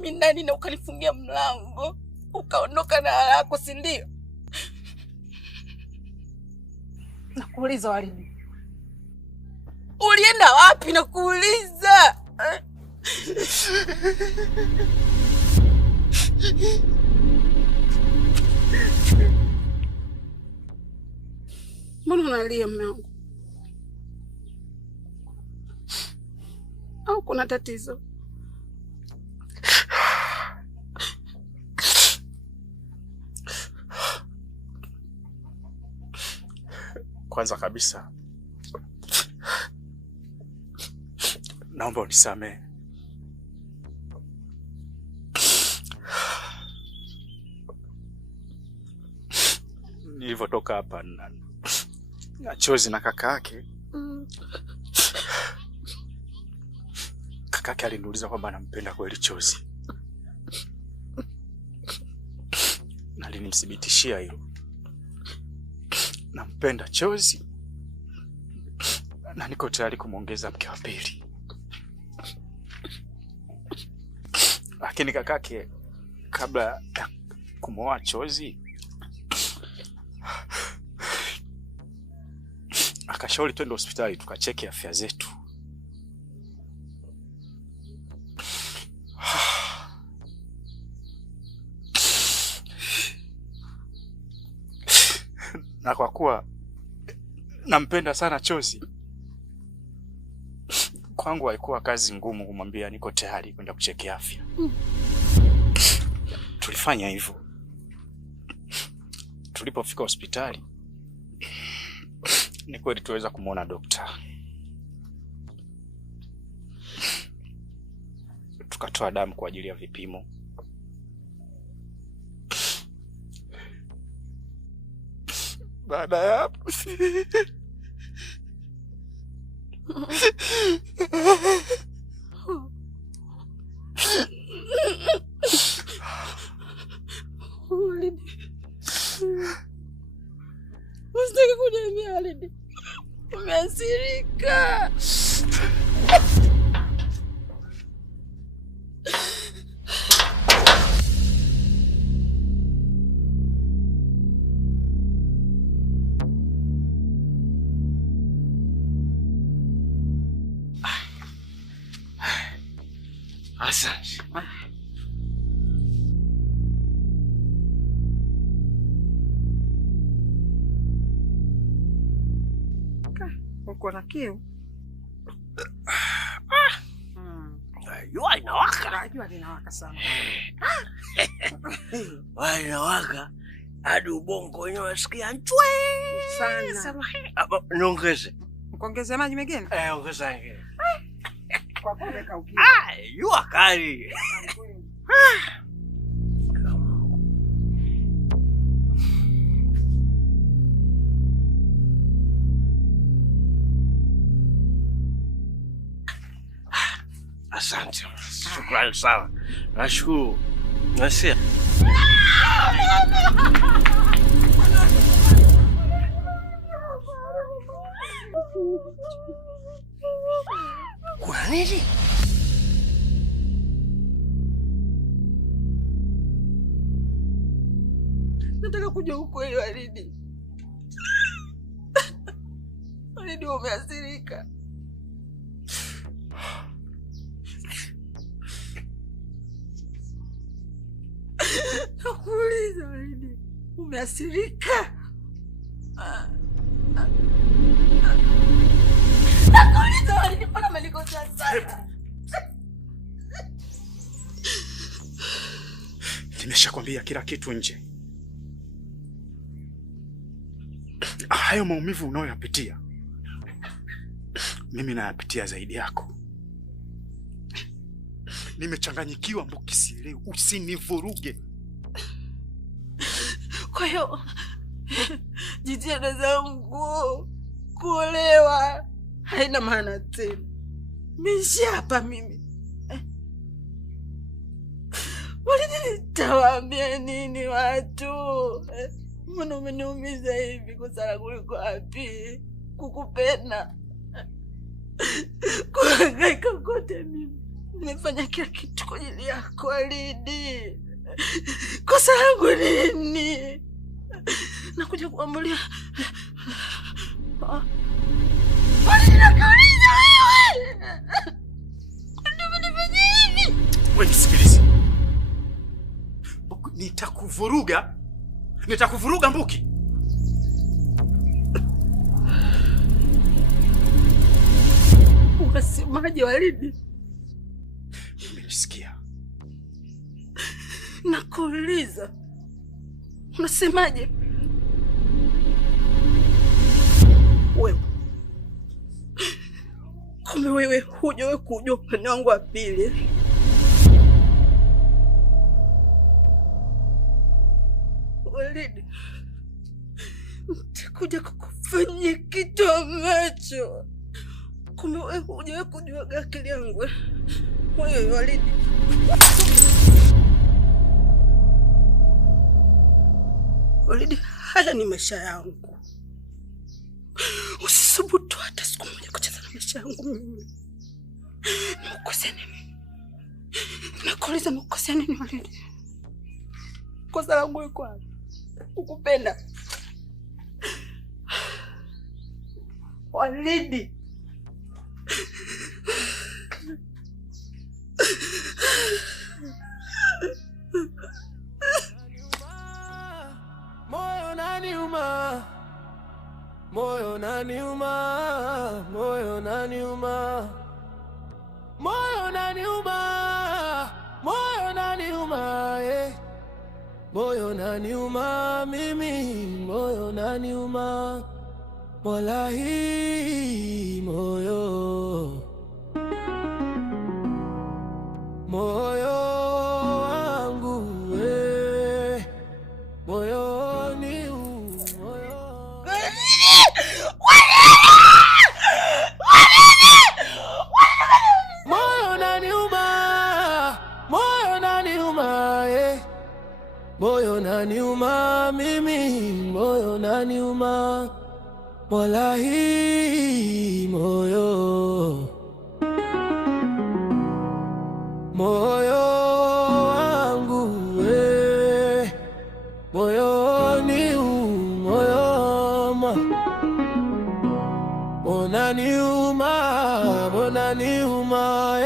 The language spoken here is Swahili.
mimi ndani na ukanifungia mlango. Ukaondoka na lako, si ndio? Nakuuliza Waridi. Ulienda wapi nakuuliza? Mbona unalia mume wangu? Au kuna tatizo? Kwanza kabisa naomba unisamehe. Nilivyotoka hapa na chozi na kaka yake. Kaka yake aliniuliza kwamba anampenda kweli chozi. Na alinimthibitishia hilo. Nampenda chozi na niko tayari kumuongeza mke wa pili. Lakini kakake kabla ya kumwoa chozi akashauri twende hospitali tukacheki afya zetu. Na kwa kuwa nampenda sana chozi, kwangu haikuwa kazi ngumu kumwambia niko tayari kwenda kucheki afya. Tulifanya hivyo. Tulipofika hospitali ni kweli tuweza kumuona daktari. Tukatoa damu kwa ajili ya vipimo. Baada ya hapo Usitaki kuniambia Waridi. Umeasirika. Asante. Uko na kiu? Jua inawaka. Jua linawaka sana. Wai inawaka. Hadi ubongo wenyewe unasikia nchwe Sana. Niongeze. Kuongeza maji mengine? Ongeza mengine. Kwa kuweka ukiu. Jua kali. Asante. Shukrani sana. Nashukuru. Nasia. Kuna nini? Nataka kujua ukweli Waridi. Waridi umeasirika. Nakuuliza Waridi, umeasirika? Nakuuliza Waridi, mbona umenikosea sana? Nimeshakwambia kila kitu nje. Hayo maumivu unayoyapitia mimi nayapitia zaidi yako. Nimechanganyikiwa Mbuki, sielewi. Usinivuruge. Kwa hiyo jitihada zangu kuolewa haina maana tena. Mishi hapa mimi. Waridi, nitawaambia nini watu? Mbona umeniumiza hivi? Kosa langu liko wapi? Kukupenda. Kuhangaika kote mimi Nimefanya kila kitu kwa ajili yako Walidi. Kosa langu nini? Nakuja kuamulia. Walidi, nakuuliza wewe. Ndio nifanye hivi. Wewe sikiliza. Nitakuvuruga Mbuki. Unasemaje Walidi? Umenisikia? Nakuuliza. Unasemaje? Wewe. Kumbe wewe hujawahi kujua upande wangu wa pili. Walidi, nitakuja kukufanyia kitu ambacho kumbe wewe hujawahi kujua akili yangu. Wewe Walidi. Walidi, haya ni maisha yangu. Usisubutu hata siku moja kucheza na maisha yangu mimi. Nimekosea nini? Nakuuliza nimekosea nini Walidi? Kosa langu liko wapi? Ukupenda. Walidi. Moyo unaniuma, moyo unaniuma, moyo unaniuma, moyo unaniuma, moyo unaniuma, moyo unaniuma mimi, moyo unaniuma, wallahi moyo, moyo wangu moyo ni moyo. Moyo unaniuma, moyo unaniuma, moyo unaniuma mimi, moyo unaniuma, wallahi moyo, moyo wangu moyo ni moyo unaniuma, unaniuma